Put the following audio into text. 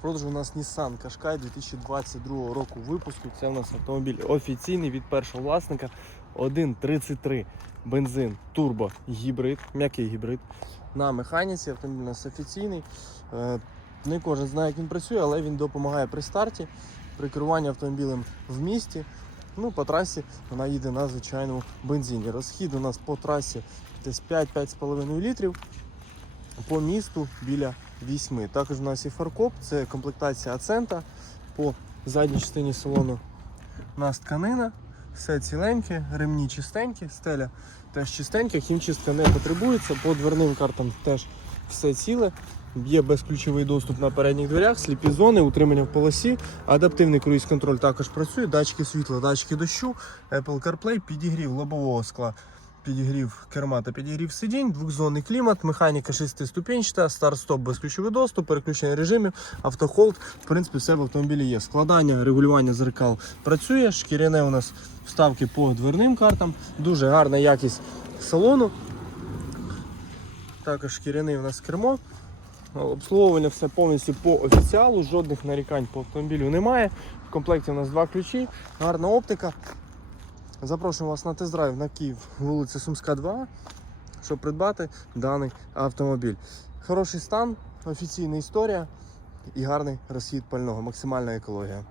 Продажу у нас Nissan Qashqai 2022 року випуску. Це у нас автомобіль офіційний від першого власника. 1.33 бензин, турбо, гібрид, м'який гібрид. На механіці автомобіль у нас офіційний. Е, Не кожен знає, як він працює, але він допомагає при старті, при керуванні автомобілем в місті. Ну, по трасі вона їде на звичайному бензині. Розхід у нас по трасі десь 5-5,5 літрів. По місту біля 8. Також у нас і фаркоп, це комплектація Ацента. По задній частині салону у нас тканина, все ціленьке, ремні чистенькі, стеля теж чистенька, хімчистка не потребується. По дверним картам теж все ціле. Є безключовий доступ на передніх дверях, сліпі зони, утримання в полосі, адаптивний круїз-контроль також працює, датчики світла, датчики дощу, Apple CarPlay, підігрів лобового скла, підігрів керма та підігрів сидінь, двохзонний клімат, механіка шестиступенчата, старт-стоп, безключовий доступ, переключення режимів, автохолд. В принципі, все в автомобілі є. Складання, регулювання зеркал працює, шкіряне у нас вставки по дверним картам, дуже гарна якість салону. Також шкіряний у нас кермо. Обслуговування все повністю по офіціалу, жодних нарікань по автомобілю немає. В комплекті у нас два ключі, гарна оптика. Запрошуємо вас на тест-драйв на Київ, вулиця Сумська, 2, щоб придбати даний автомобіль. Хороший стан, офіційна історія і гарний розхід пального, максимальна екологія.